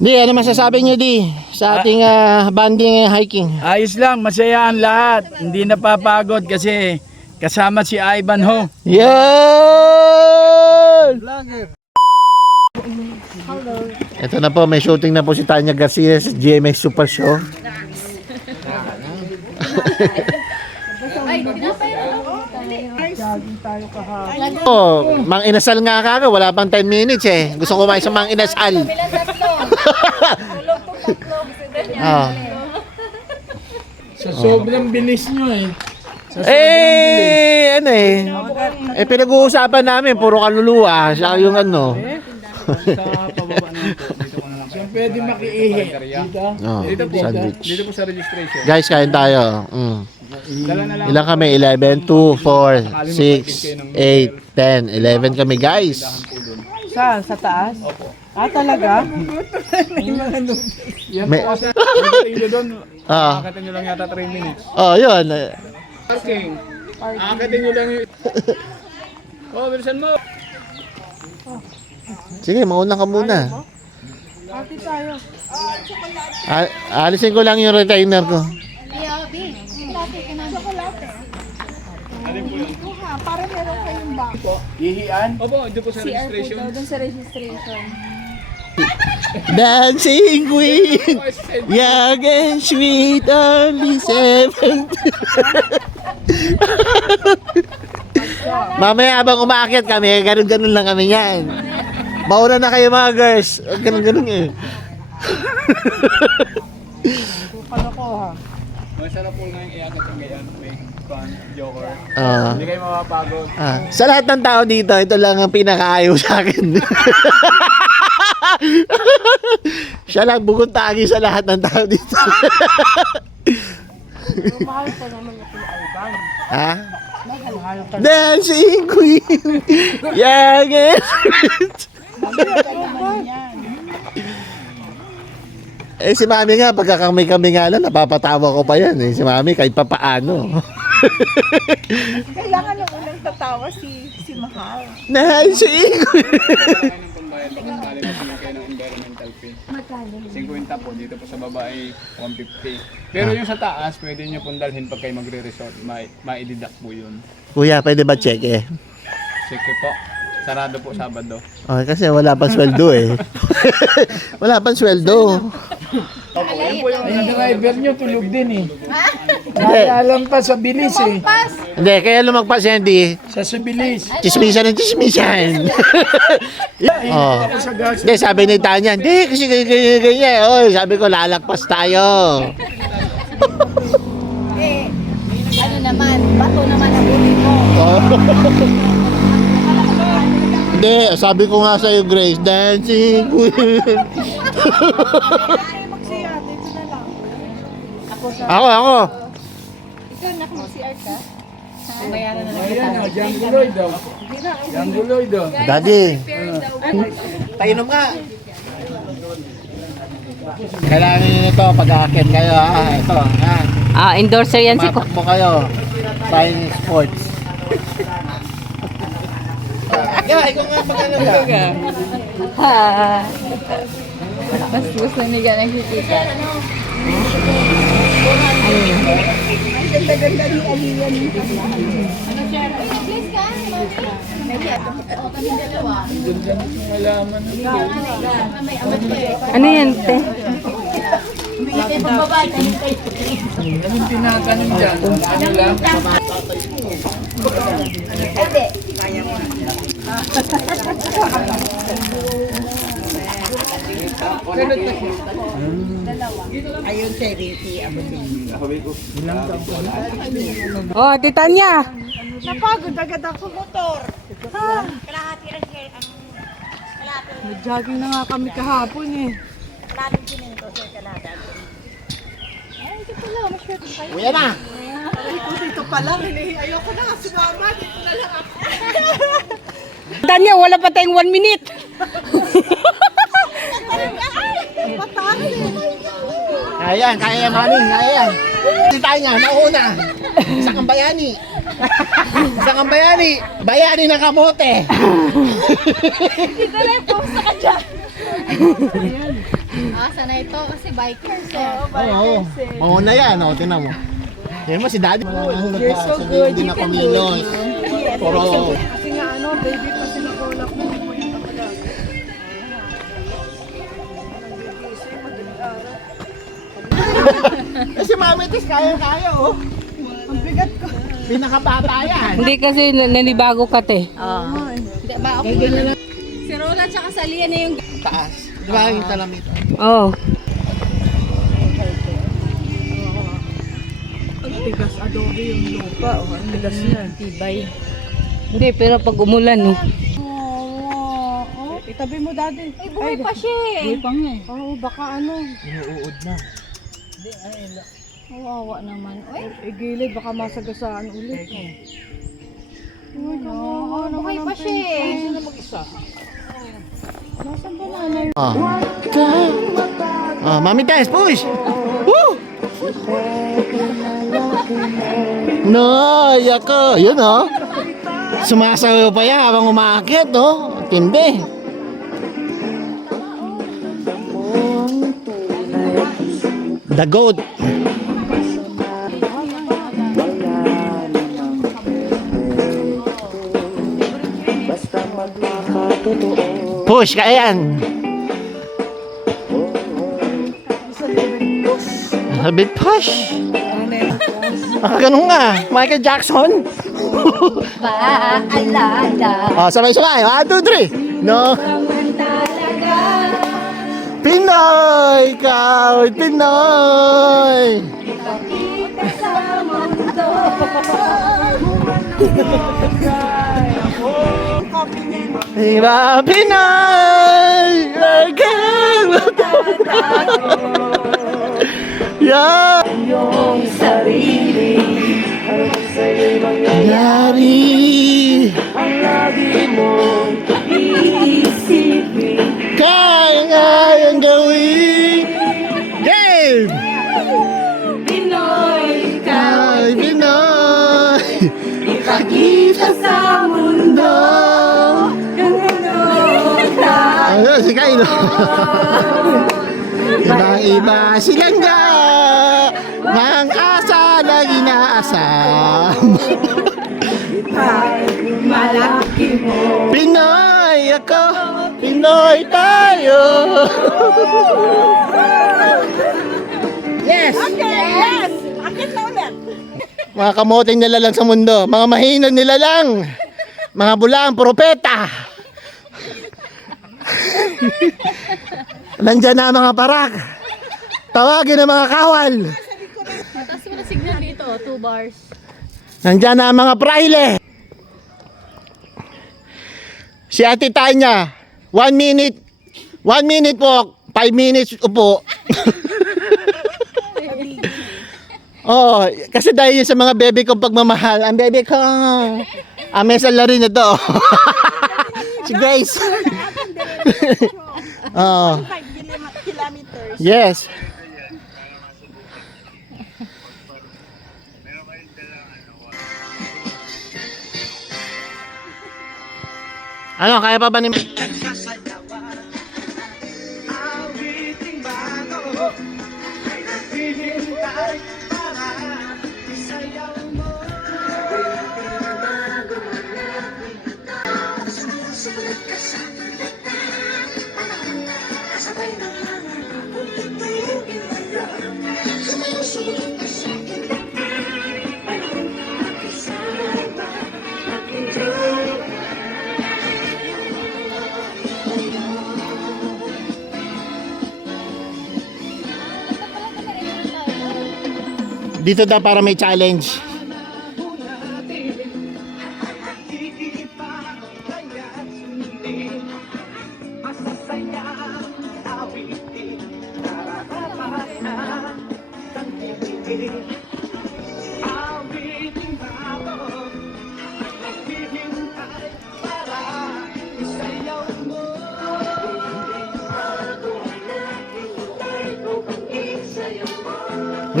Di, ano masasabi niyo di sa ating banding hiking? Ayos lang, masaya ang lahat. Hindi napapagod kasi kasama si Ivan Ho. Yan! Ito na po, may shooting na po si Tanya Garcia sa GMX Super Show. Oh, Mang Inasal nga kaga, wala pang 10 minutes eh. Gusto ko kumain sa Mang Inasal. Ah. Sa sobrang bilis nyo eh. Ano eh. Pinag-uusapan namin, puro kaluluwa. Siya yung ano. So, pwede makiihi. Dito? Oh, sandwich. Dito po sa registration. Guys, kain tayo. Ilan kami? 11, 2, 4, 6, 8, 10. 11 kami guys. Sa taas? Opo. Talaga? Yan May- po kasi pagdating nyo doon, Ah. akatin nyo lang yata 3 minutes. Oh, yun. Parking. Akatin nyo lang yung... Oh, bilisan mo. Sige, mauna ka muna. Ate tayo. Alisin ko lang yung retainer ko. Para meron kayong bag. Ihian? Opo, ito po sa registration. Doon sa registration. Dancing Queen, young and sweet, only 7. Mamaya habang umakyat kami, ganun-ganun lang kami yan. Mauna na kayo mga girls. Ganun-ganun eh. Kalokohan. Masarap po na yung iakit yung ganyan. May fun, joker. Ah. Hindi kayo mapapagod. Sa lahat ng tao dito, ito lang ang pinakaayaw sa akin. Siya lang bukod tagi sa lahat ng tao dito. Mahal pa naman na sila Ivan. Ha? Mahal pa Dancing Queen, young and sweet. naman yan. Si Mami nga, pagka kami nga lang, napapatawa ko pa yan eh. Si Mami, kahit pa paano. Kailangan yung unang tatawa si Mahal. Dancing Queen. Kailangan ng pambayad baka sakali mo kayo ng environmental fee. 50 po, dito po sa baba ay 150. Pero yung sa taas, pwede nyo pong dalhin pag kayo magre-resort, ma-i-deduct po yun. Kuya, pwede ba check eh? Sige po, sarado po Sabado. Okay, kasi wala pang sweldo eh. Wala pang sweldo. Yung driver nyo tulog din eh. Naalam pa sa bilis eh. Hindi, kaya lumagpas yan, di. Sa bilis. Chismisan ng chismisan. Oh. Sa gas. Hindi, sabi ni Tanya, hindi, kasi ganyan. Oy, sabi ko, lalagpas tayo. Ano naman, bato naman ang bunin mo. Hindi, sabi ko nga sa'yo, Grace, dancing queen. Magsiya, dito na lang. Ako. Ikaw, naku-CR ka? Bayaran na lang. Ayan o, Django Lloyd o. Django Lloyd o. Daddy. Painom nga. Kailangan nyo nito pag-aakit kayo ha. Ito ha. Endorser yan si Matakbo kayo. Fine sports. Ikaw nga pag-ano ka. Mas gusto niya nakikita. Ano yan, te? Anong tinatanong dyan? Ano lang? Ayun, Charity, Oh, Titanya. napagod agad ako motor. Nag-jogging na nga kami kahapon eh. Uya na. Dito pa lang, ayoko na kasi mama, dito na lang ako. Tanya, wala pa tayong 1 minute. Ayan, kaya yan, mami. Kaya yan. Si Tanya, nauna. Isa kang bayani. Isa kang bayani. Bayani ng kamote. Dito na yung post ka dyan. Sana ito kasi bikers eh. Oo. Mauna yan, oh, tinan mo. Tingnan mo si Daddy. You're so good. Hindi na kumilos. Pero, Kasi nga ano, baby pa sila ko lang mo yung talaga. Nagigising, madaling araw. kasi Mami Tis, kaya-kaya, oh. Ang bigat ko. Pinakabata yan. Hindi kasi nanibago ka te. Hindi ba ako? Si Rola tsaka sa Lia na yung Taas. Di ba yung talamit? Oh. Ang tigas adobe yung lupa. Oh, ang tigas niyan. Tibay. Hindi, pero pag umulan, no. Itabi mo, daddy. Ay, buhay pa siya eh. Oo, baka ano. Inuud na. Kawawa naman. Uy, Gilid, baka masagasaan ulit. Uy, kawawa naman buhay ang pa siya eh. Sino mag-isa? Nasaan ba nanay? Mami Tis, push! Woo! Noy, ako. Yun, oh. Sumasayaw pa yan habang umaakit, oh. Tindi. The goat. Push, kaya yan. A bit push. Ganun nga. Michael Jackson. Paalala. Sabay-sabay. 1, 2, 3. No. Pinoy! Ikaw, Pinoy! Diba, Pinoy! Again! Yeah! Yung sarili nangyari ang lagi mong iisipin kaya-kayang gawin game! Pinoy ka, Ay, Pinoy! Ipakita sa mundo ayun, si Kyle ibang-iba silang ga ng asa na inaasam Pinoy ako, Pinoy tayo. Yes! Yes! Akit na ulit. Mga kamoting nilalang sa mundo, mga mahinang nilalang, mga bulaang propeta. Nandyan na ang mga parak. Tawagin ang mga kawal. Tapos wala signal dito, 2 bars. Nandyan na ang mga praile. Si Ate Tanya, 1 minute walk, 5 minutes upo. Oh, kasi dahil yun sa mga bebe kong pagmamahal. Ang bebe ko, amesal na rin ito. Si Grace. Oh. 5 kilometers. Yes. Ano, kaya pa ba ni... Dito daw para may challenge.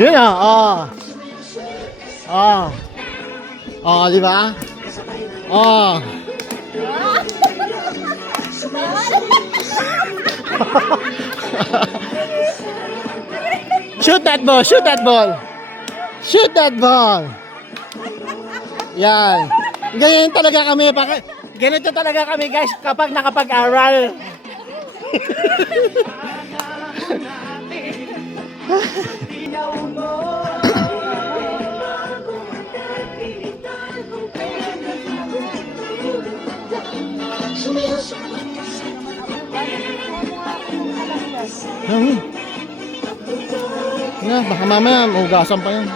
Yun na, di ba? Shoot that ball, shoot that ball. Shoot that ball. Yan. Ganyan talaga kami. Ganito talaga kami guys kapag nakapag-aral. Baka mamaya ugasan pa yan.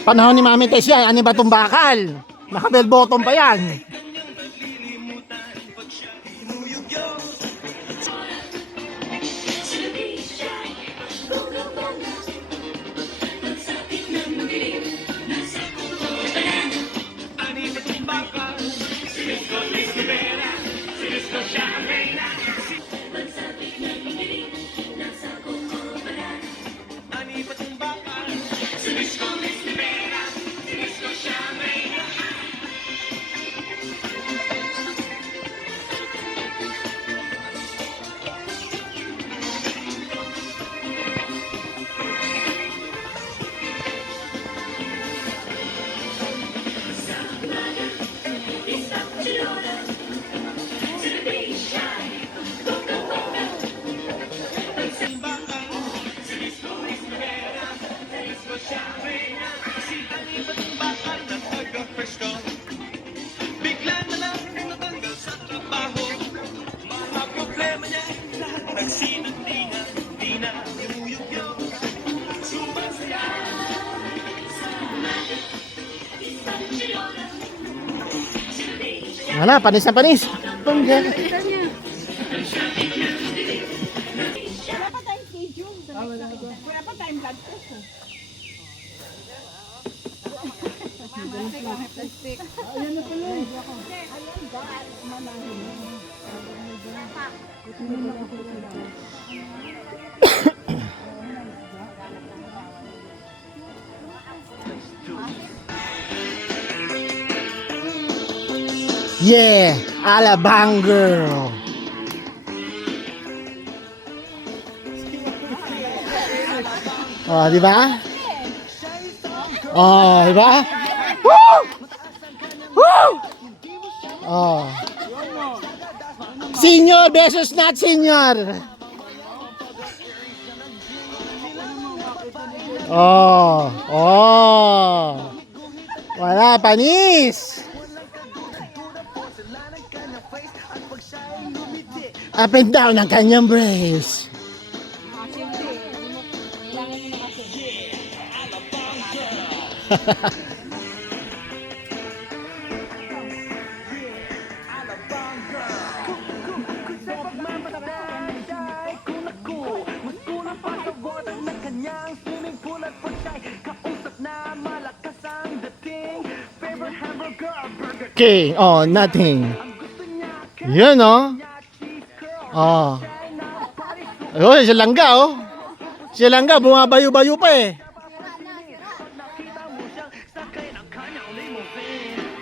Panahon ni Mami Tess yan, ano ba itong bakal? Naka-bell bottom pa yan. Wala, panis na panis. Wala pa tayong schedule. Wala pa tayong blood test. Ayan na pala. Yeah, Alabang girl. Oh, di ba? Oh, di ba? Woo! Woo! Oh. Senior versus not senior. Oh, oh. Wala, panis. Up and down ang kanyang brace. Okay, oh, nothing. Yun, oh. Oh. Oh, si Langga, oh. Si Langga, bumabayo-bayo pa eh.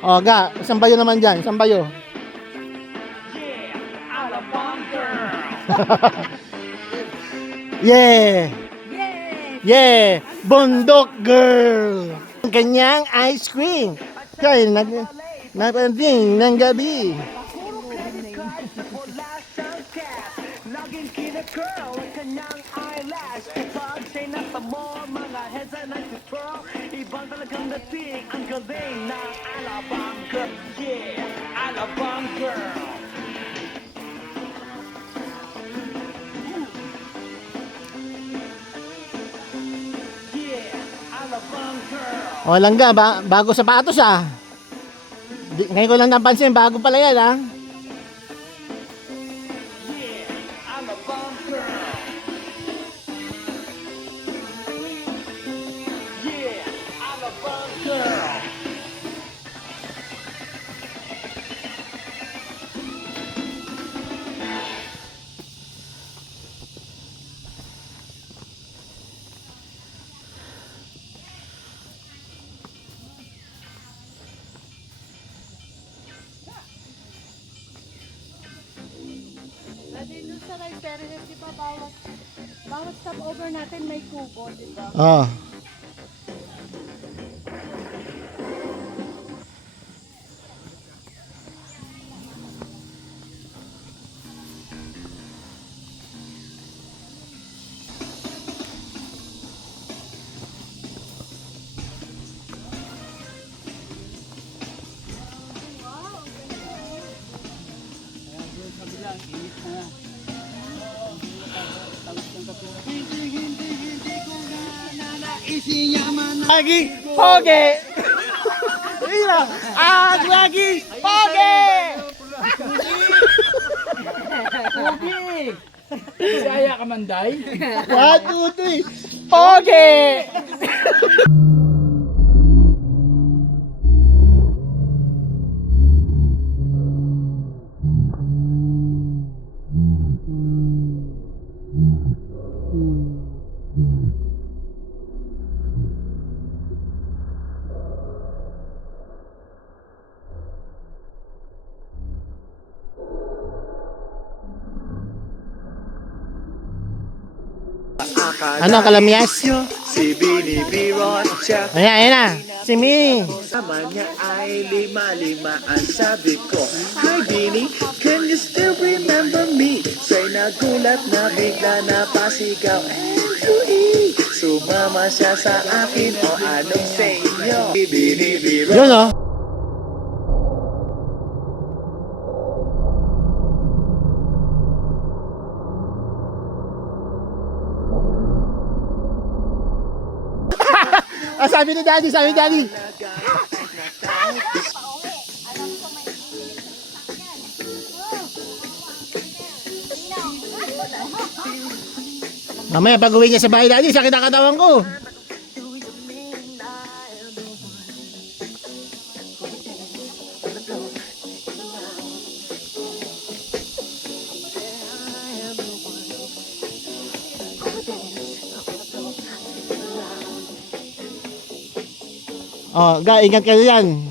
Oh, ga, isang bayo naman dyan, isang bayo. Yeah. Yeah. Bundok girl. Ang kanyang ice cream. Kaya napansin ng gabi. Ibang talagang dating ang galing ng Alabang girl. Yeah, Alabang girl. O langga, bago sapatos ah. Ngayon ko lang napansin, bago pala yan ah. Alabang girl. Yeah, Alabang girl. Dati doon sa Rice Terrace, di ba bawat stopover natin may kubo, di ba? Oh. Lagi poge. Ila, lagi poge. Bisaya ka manday? 1, 2, 3. Poge. Ano, kalamyas? Si Binibiron siya. Ayan na. Si Mi. Sama niya ay lima-lima ang sabi ko. Hi Bini, can you still remember me? Siya'y nagulat na bigla na pasigaw. Andrew, sumama siya sa akin o anong say nyo? Binibiron. Yun oh. Sabi ni Daddy, sabi ni Daddy. Mamaya pag uwi niya sa bahay, Daddy, sakit ang katawan ko. Oh, ga, ingat kayo yan.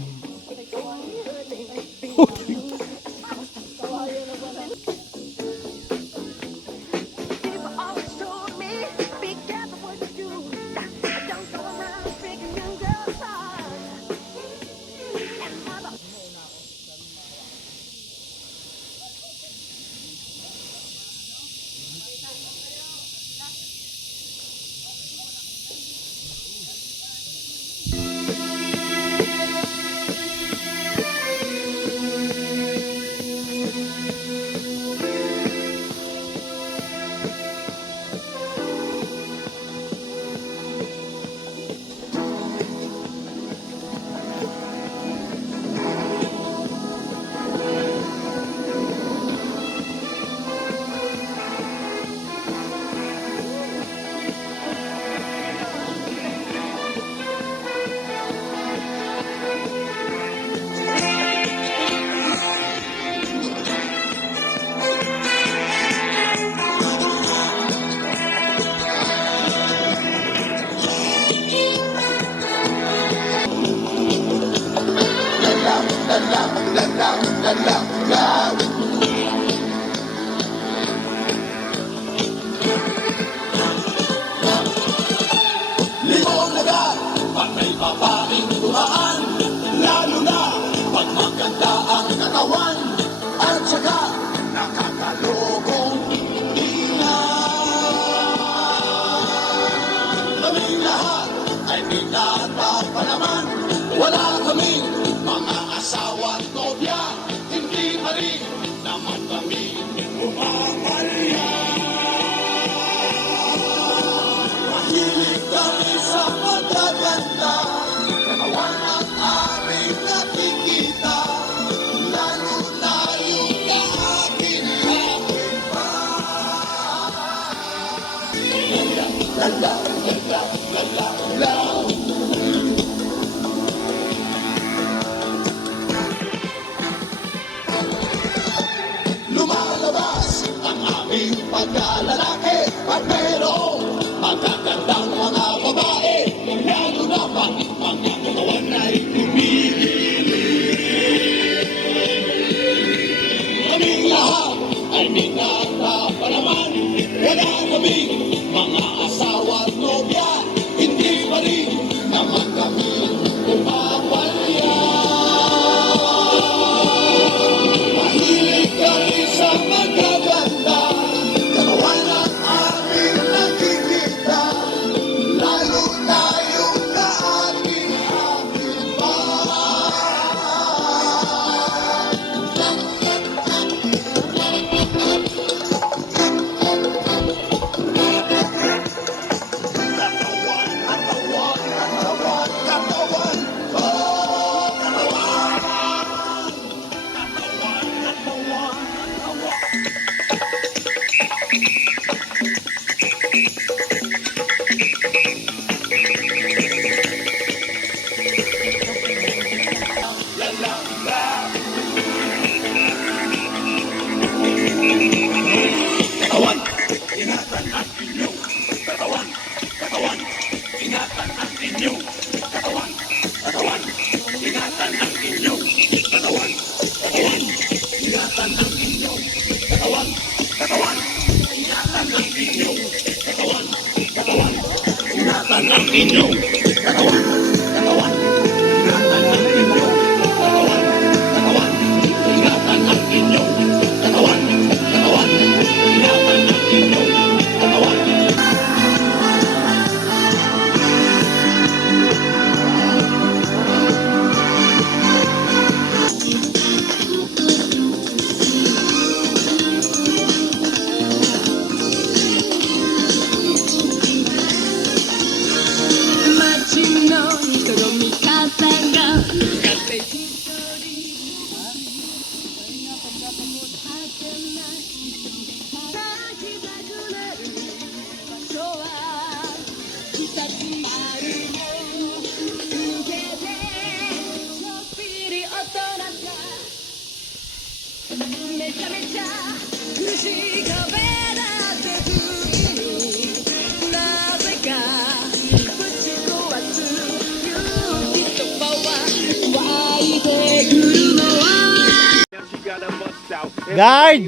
Guard!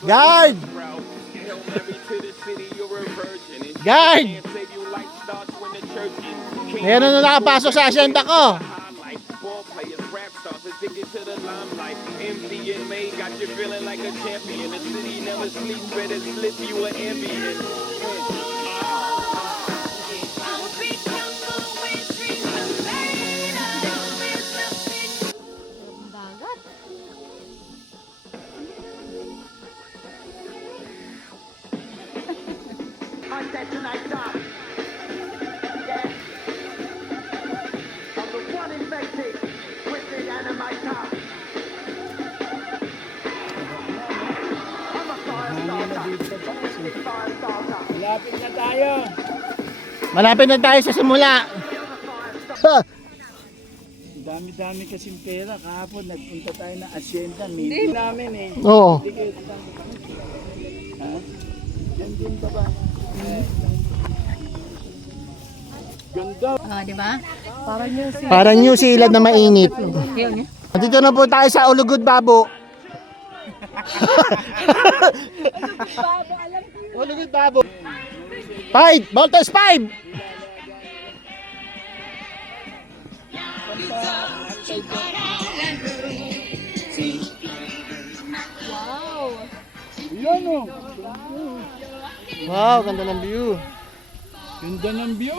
Guard! Guard! Meron na nakapasok sa asyenda ko. Malapit na tayo sa simula. Dami-dami kasing pera. Kahapon nagpunta tayo ng asyenda. Meeting namin eh. Oo. Hindi kayo ha? Yan din ba ba? Ganda. Ah, di ba? Parang yung si... Parang New Zealand na mainit. Dito na po tayo sa Ulugod Babo. Ulugod Babo. 5! Voltage 5! Yan o. Wow, ganda ng view. Ganda ng view.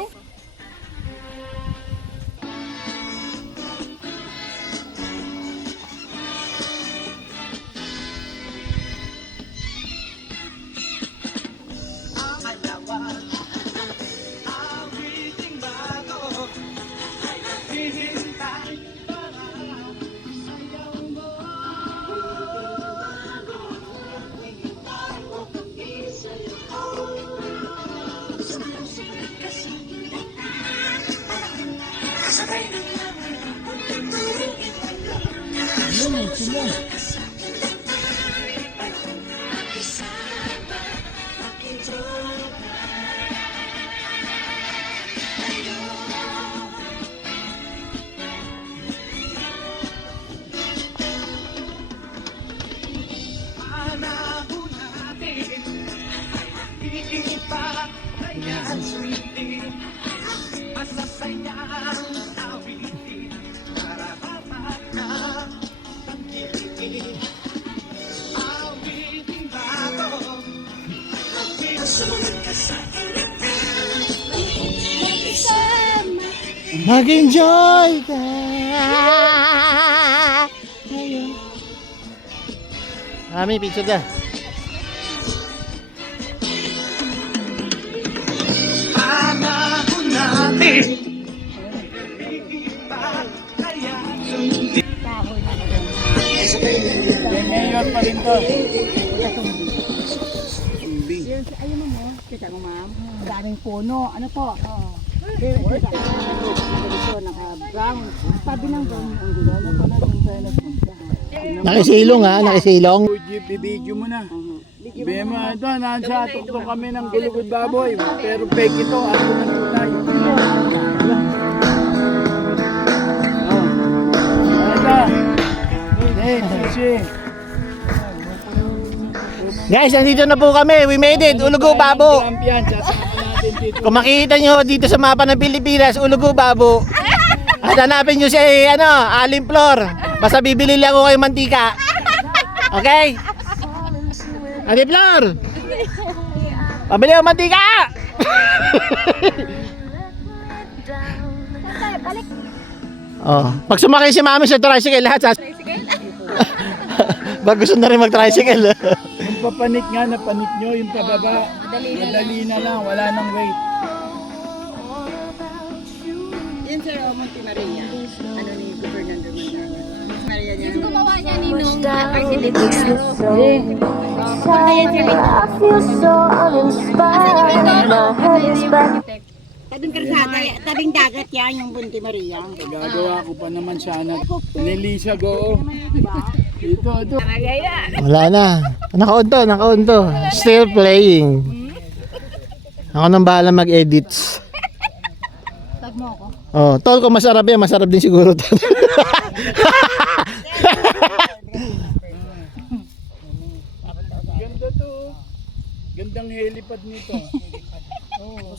Mag-enjoy ka. Mami, picture ka. May mayor pa rin to. Kita mo, ma'am. Ang daming puno. Ano po? Oo. Naka-brown. Tabi ng brown ang gulo. Ano po na yung fairness mo? Nakisilong ha, nakisilong. Bibidyo mo na. Bigyan mo, ito, nasa tuktok kami ng gulugod baboy. Pero fake ito, ako ng tunay. Ito. Hey, sushi. Guys, nandito na po kami. We made it. Ulugo Babo. Champion, sasama natin dito. Kung makikita nyo dito sa mapa ng Pilipinas, Ulugo Babo. At hanapin nyo si Aling Flor. Basta bibili lang ako kayo mantika. Okay? Aling Flor! Pabili ako mantika! Oh, pag sumakay si mami sa tricycle, lahat sa... Bag gusto na rin mag-tricycle. Yung papanik nga, napanik nyo, yung pababa. Madali na lang, wala nang wait. Yan sa Monte Maria. Ano ni Fernando Manzano. Maria niya. Gumawa niya ni nung architect. Tabing karsada, tabing dagat yan yung Monte Maria. Gagawa ko pa naman sana. Nilisa go. Dito, ito. Wala na. Nakaunto. Still playing. Ako nang bahala mag-edits. Tag mo ako. Oh, tol ko masarap yan. Masarap din siguro to. Ganda to. Gandang helipad nito.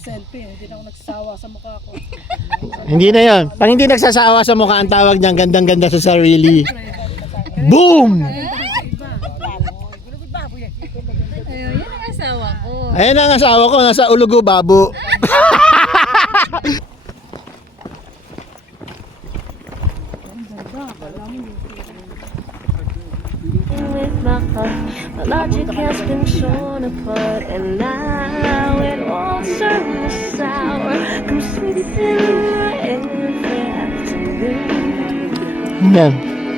Selfie, hindi na ako nagsasawa sa mukha ko. Hindi na yon. Pag hindi nagsasawa sa mukha, ang tawag niyang gandang-ganda sa sarili. Boom! Ayun, yan ang asawa ko. Ayan ang asawa ko. Nasa Ulugo Babo. With my heart, my logic has been torn apart, and now it all turns sour. Come sweet every afternoon. Yan.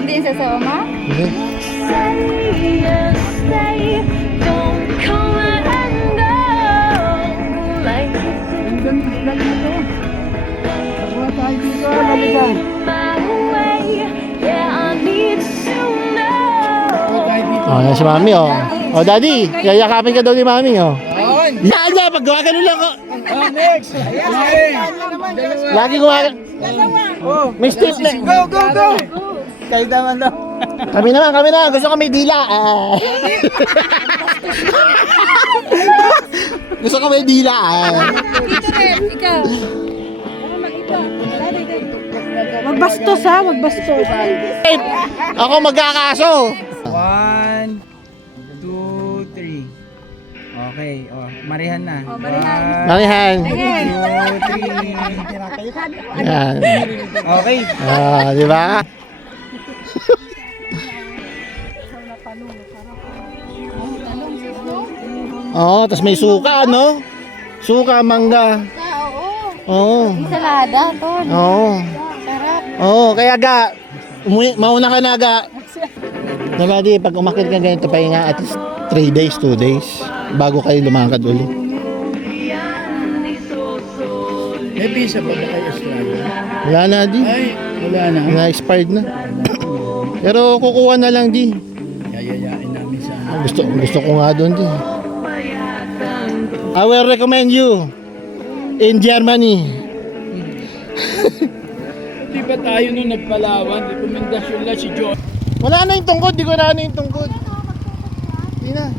Hindi yung sasawa mo? Okay. Say yes, stay, don't come and go like you did. Stay my way, yeah, I need to know. Oh, yan si mami, oh. Oh, daddy, yayakapin ka daw ni mami, oh. Yan na, paggawa ka nila ko. Next! Lagi gumawa. May stiff na. Go! Kayo naman daw. Kami naman. Gusto ko may dila. Gusto ko may dila. Dito rin, ikaw. Magbastos ha, magbastos. Ako magkakaso. 1, 2, 3. Okay, oh, marihan na. Oh, marihan. Marihan. 2, 3. Yan. Okay. Ah, di ba? Oo, tas may suka, no? Suka, mangga. Oo. Ensalada, ton. Oo. Sarap. Oo, kaya ga, mauna ka na ga. Diba di, pag umakit ka ganito, pahinga at least 3 days, 2 days, bago kayo lumakad ulit. May visa pa ba kayo Australia? Wala na di. Ay, wala na. Na-expired na. Pero kukuha na lang di. Yayayain namin sa... Gusto ko nga doon di. I will recommend you in Germany. Di ba tayo nung nagpalawan? Rekomendasyon lang si John. Wala na yung tungkod, di ko na yung tungkod. Di na.